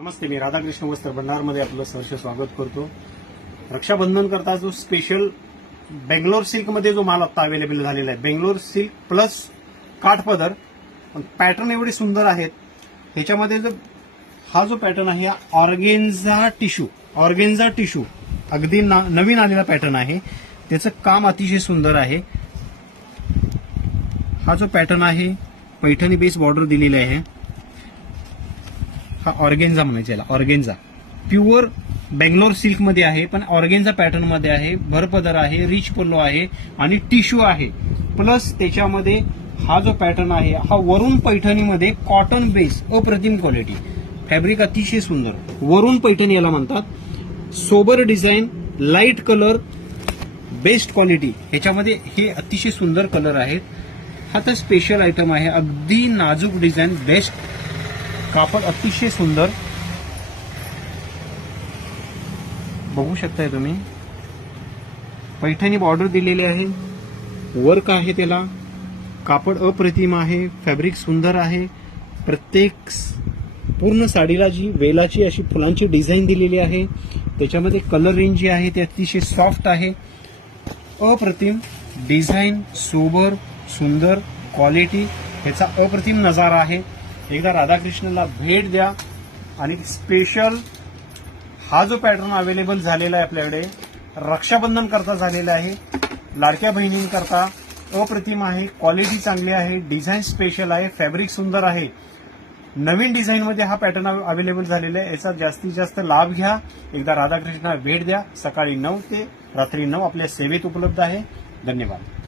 नमस्ते, मी राधाकृष्ण वस्त्र भंडारमध्ये आपलं सहर्ष स्वागत करतो. रक्षाबंधन करता जो स्पेशल बेंगलोर सिल्कमध्ये जो माल आता अवेलेबल झालेला आहे, बेंगलोर सिल्क प्लस काठपदर, पण पॅटर्न एवढे सुंदर आहेत. ह्याच्यामध्ये जो हा जो पॅटर्न आहे हा ऑर्गेन्झा टिश्यू अगदी नवीन आलेला पॅटर्न आहे. त्याचं काम अतिशय सुंदर आहे. हा जो पॅटर्न आहे पैठणी बेस बॉर्डर दिलेली आहे. हा ऑर्गेन्झा म्हणायचा याला, ऑर्गेन्झा प्युअर बेंगलोर सिल्क मध्ये आहे, पण ऑर्गेन्झा पॅटर्न मध्ये आहे. भरपदर आहे, रिच पल्लू आहे आणि टिश्यू आहे. प्लस त्याच्यामध्ये हा जो पॅटर्न आहे हा वरून पैठणीमध्ये कॉटन बेस, अप्रतिम क्वालिटी, फॅब्रिक अतिशय सुंदर. वरून पैठणी याला म्हणतात. Sober design, light colour, best quality. ह्याच्यामध्ये हे अतिशय सुंदर कलर आहेत. हा तर स्पेशल आयटम आहे. अगदी नाजूक डिझाईन, बेस्ट कापड, अतिशय सुंदर. बघू शकताय तुम्ही, पैठणी बॉर्डर दिलेली आहे, वर्क आहे त्याला, कापड अप्रतिम आहे, फॅब्रिक सुंदर आहे. प्रत्येक पूर्ण साडीला जी वेलाची अशी फुलांची डिझाईन दिलेली आहे. त्याच्यामध्ये कलर रेंज जी आहे ती अतिशय सॉफ्ट आहे. अप्रतिम डिझाईन, सोबर, सुंदर क्वालिटी, ह्याचा अप्रतिम नजारा आहे. एकदा राधाकृष्णला भेट द्या. आणि स्पेशल हा जो पॅटर्न अवेलेबल झालेला आहे आपल्याकडे, रक्षाबंधन करता झालेला आहे. लाडक्या बहिणींकरता अप्रतिम आहे, क्वालिटी चांगली आहे, डिझाईन स्पेशल आहे, फॅब्रिक सुंदर आहे. नवीन डिझाईनमध्ये हा पॅटर्न अवेलेबल झालेला आहे. याचा जास्तीत जास्त लाभ घ्या. एकदा राधाकृष्णला भेट द्या. सकाळी 9 ते रात्री 9 आपल्या सेवेत उपलब्ध आहे. धन्यवाद.